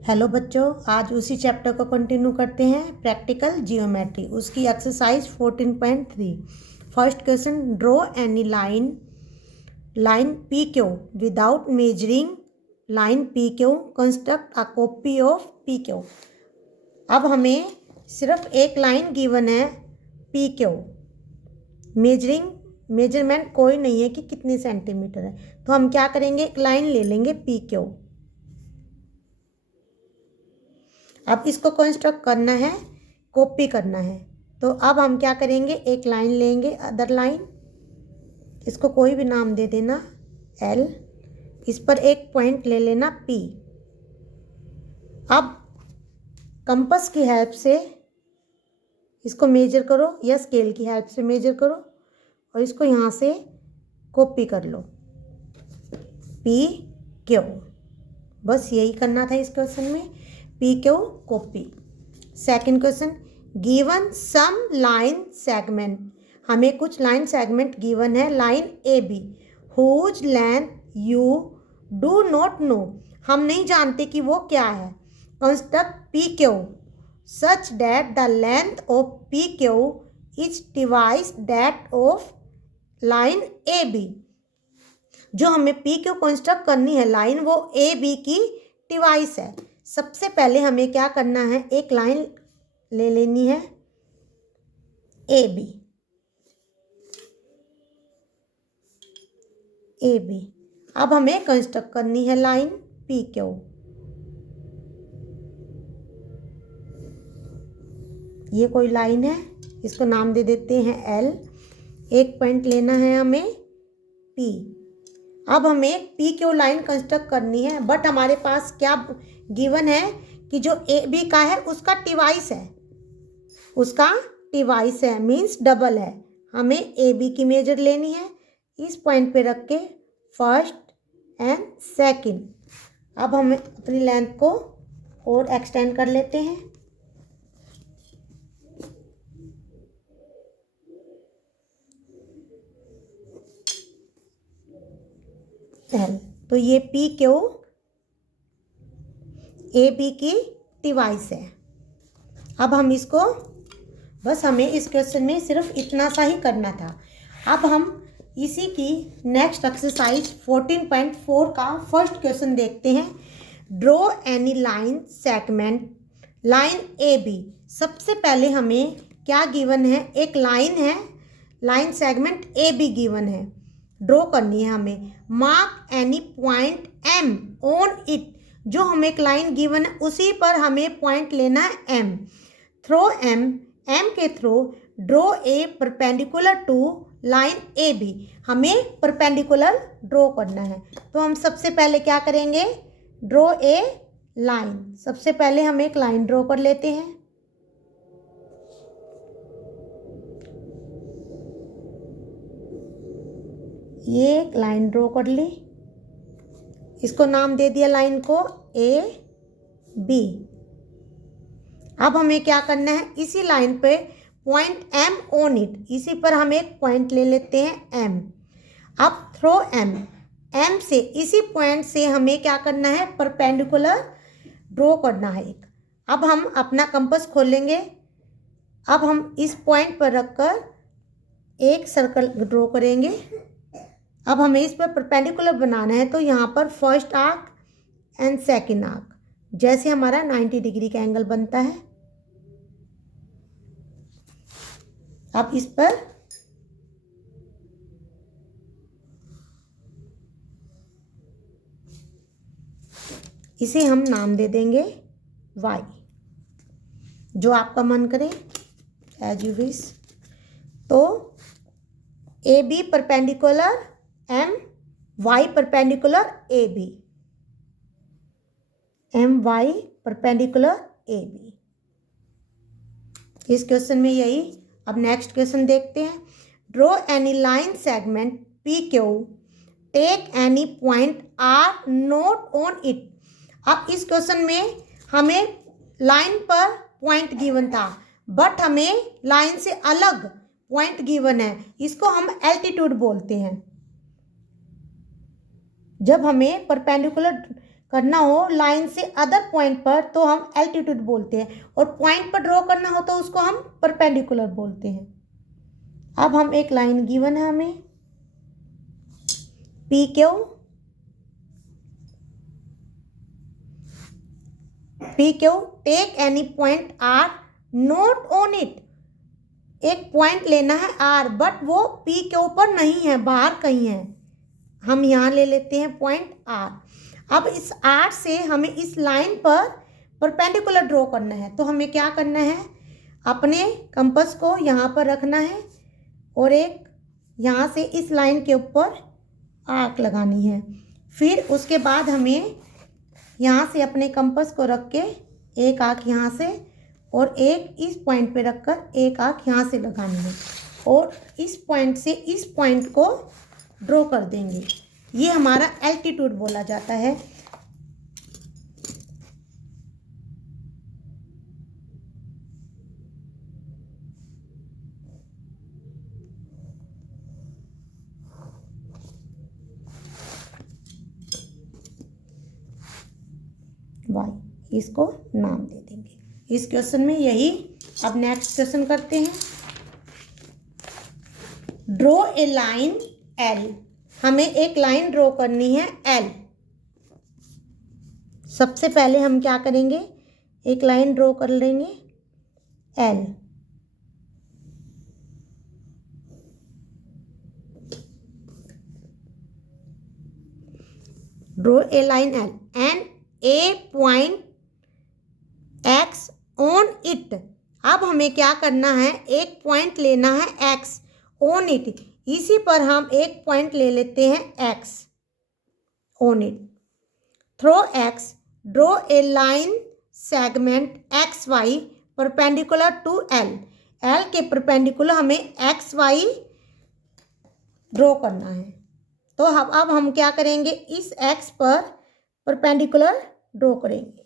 Hello बच्चों, आज उसी चैप्टर को कंटिन्यू करते हैं, प्रैक्टिकल जियोमेट्री, उसकी exercise 14.3। First question, draw any line P Q without measuring line P Q, construct a copy of P Q. अब हमें सिर्फ एक लाइन गिवन है पी क्यू, मेजरमेंट कोई नहीं है कि कितनी सेंटीमीटर है, तो हम क्या करेंगे, एक लाइन ले लेंगे पी क्यू। अब इसको कंस्ट्रक्ट करना है, कॉपी करना है, तो अब हम क्या करेंगे, एक लाइन लेंगे, अदर लाइन, इसको कोई भी नाम दे देना एल, इस पर एक पॉइंट ले लेना पी। अब कंपास की हेल्प से इसको मेजर करो या स्केल की हेल्प से मेजर करो और इसको यहाँ से कॉपी कर लो, पी क्यू। बस यही करना था इस क्वेश्चन में, P Q copy. Second question, given some line segment, हमें कुछ लाइन सेगमेंट गिवन है, line A B, whose length you do not know, हम नहीं जानते कि वो क्या है। Construct P Q such that the length of P Q is device that of line A B. जो हमें पी क्यू कंस्ट्रक्ट करनी है लाइन, वो ए बी की डिवाइस है। सबसे पहले हमें क्या करना है, एक लाइन ले लेनी है ए बी, ए बी। अब हमें कंस्ट्रक्ट करनी है लाइन पी क्यू। ये कोई लाइन है, इसको नाम दे देते हैं एल, एक पॉइंट लेना है हमें पी। अब हमें पी क्यू लाइन कंस्ट्रक्ट करनी है, बट हमारे पास क्या गिवन है कि जो ए बी का है उसका डिवाइस है, उसका डिवाइस है मीन्स डबल है। हमें ए बी की मेजर लेनी है, इस पॉइंट पे रख के फर्स्ट एंड सेकंड। अब हम अपनी लेंथ को और एक्सटेंड कर लेते हैं। एल, तो ये पी क्यू ए बी की डिवाइस है। अब हम इसको, बस हमें इस क्वेश्चन में सिर्फ इतना सा ही करना था। अब हम इसी की नेक्स्ट एक्सरसाइज 14.4 का फर्स्ट क्वेश्चन देखते हैं। Draw any line segment line A B. सबसे पहले हमें क्या गिवन है, एक लाइन है, line segment A B given है, ड्रॉ करनी है हमें। Mark any point M on it, जो हमें एक लाइन गिवन है उसी पर हमें पॉइंट लेना है एम। थ्रो एम, एम के through draw a perpendicular to line A B, हमें परपेंडिकुलर ड्रॉ करना है। तो हम सबसे पहले क्या करेंगे, ड्रॉ ए लाइन। सबसे पहले हम एक लाइन ड्रॉ कर लेते हैं। ये एक लाइन ड्रॉ कर ली, इसको नाम दे दिया लाइन को ए बी। अब हमें क्या करना है, इसी लाइन पे पॉइंट एम ऑन इट, इसी पर हम एक पॉइंट ले लेते हैं एम। अब थ्रो एम, एम से इसी पॉइंट से हमें क्या करना है, परपेंडिकुलर ड्रॉ करना है एक। अब हम अपना कंपास खोलेंगे, अब हम इस पॉइंट पर रखकर एक सर्कल ड्रॉ करेंगे। अब हमें इस पर परपेंडिकुलर बनाना है, तो यहाँ पर first arc and second arc, जैसे हमारा 90 डिग्री का एंगल बनता है। अब इस पर इसे हम नाम दे देंगे y, जो आपका मन करे एज यू विश। तो A B perpendicular M, Y perpendicular A B, M Y perpendicular A B. इस क्वेश्चन में यही। अब नेक्स्ट क्वेश्चन देखते हैं। Draw any line segment P Q, take any point R not on it. अब इस question में हमें लाइन पर पॉइंट गिवन था, बट हमें लाइन से अलग पॉइंट गिवन है, इसको हम एल्टीट्यूड बोलते हैं। जब हमें परपेंडिकुलर करना हो लाइन से अदर पॉइंट पर तो हम एल्टीट्यूड बोलते हैं, और पॉइंट पर ड्रॉ करना हो तो उसको हम परपेंडिकुलर बोलते हैं। अब हम एक लाइन गिवन है हमें, P Q take any point R not on it. एक पॉइंट लेना है आर, बट वो पी के ऊपर नहीं है, बाहर कहीं है। हम यहाँ ले लेते हैं पॉइंट आर। अब इस आर से हमें इस लाइन पर परपेंडिकुलर ड्रॉ करना है, तो हमें क्या करना है, अपने कंपास को यहाँ पर रखना है और एक यहाँ से इस लाइन के ऊपर आर्क लगानी है। फिर उसके बाद हमें यहाँ से अपने कंपास को रख के एक आर्क यहाँ से और एक इस पॉइंट पे रखकर एक आर्क यहाँ से लगानी है, और इस पॉइंट से इस पॉइंट को ड्रॉ कर देंगे। ये हमारा एल्टीट्यूड बोला जाता है। वाई, इसको नाम दे देंगे। इस क्वेश्चन में यही। अब नेक्स्ट क्वेश्चन करते हैं। Draw a line L. हमें एक लाइन ड्रॉ करनी है एल। सबसे पहले हम क्या करेंगे, एक लाइन ड्रॉ कर लेंगे L. Draw a line L and A point x on it. अब हमें क्या करना है, एक पॉइंट लेना है एक्स ऑन इट। इसी पर हम एक पॉइंट ले लेते हैं X on it. Through X draw a line segment X Y perpendicular to L. L के परपेंडिकुलर हमें एक्स वाई ड्रॉ करना है। तो अब हम क्या करेंगे, इस एक्स पर परपेंडिकुलर ड्रॉ करेंगे।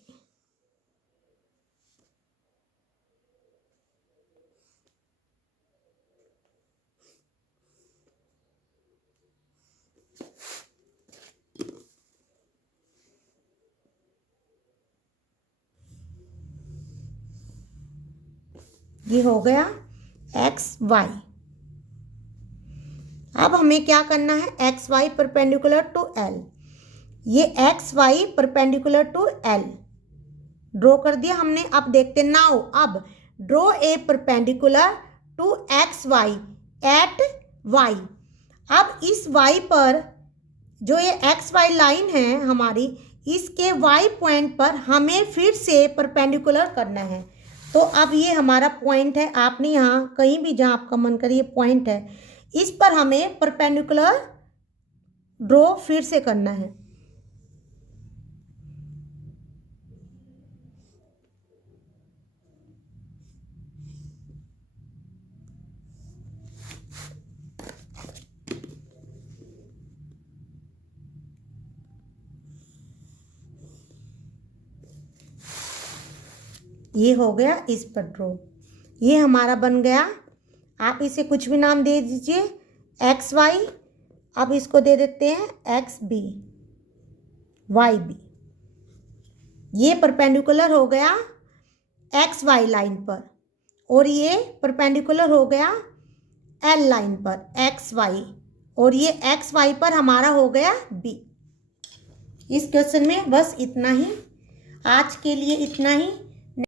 ये हो गया एक्स वाई। अब हमें क्या करना है, X Y perpendicular to L. ये X Y perpendicular to L draw कर दिया हमने। अब देखते नाउ, अब draw a perpendicular to X Y at Y. अब इस वाई पर जो ये एक्स वाई लाइन है हमारी, इसके वाई पॉइंट पर हमें फिर से परपेंडिकुलर करना है। तो अब ये हमारा पॉइंट है, आपने यहाँ कहीं भी जहाँ आपका मन करे, ये पॉइंट है, इस पर हमें परपेंडिकुलर ड्रॉ फिर से करना है। ये हो गया इस पर ड्रॉ। ये हमारा बन गया। आप इसे कुछ भी नाम दे दीजिए, एक्स वाई। अब इसको दे देते हैं एक्स बी वाई बी। ये परपेंडिकुलर हो गया एक्स वाई लाइन पर, और ये परपेंडिकुलर हो गया एल लाइन पर एक्स वाई, और ये एक्स वाई पर हमारा हो गया बी। इस क्वेश्चन में बस इतना ही। आज के लिए इतना ही।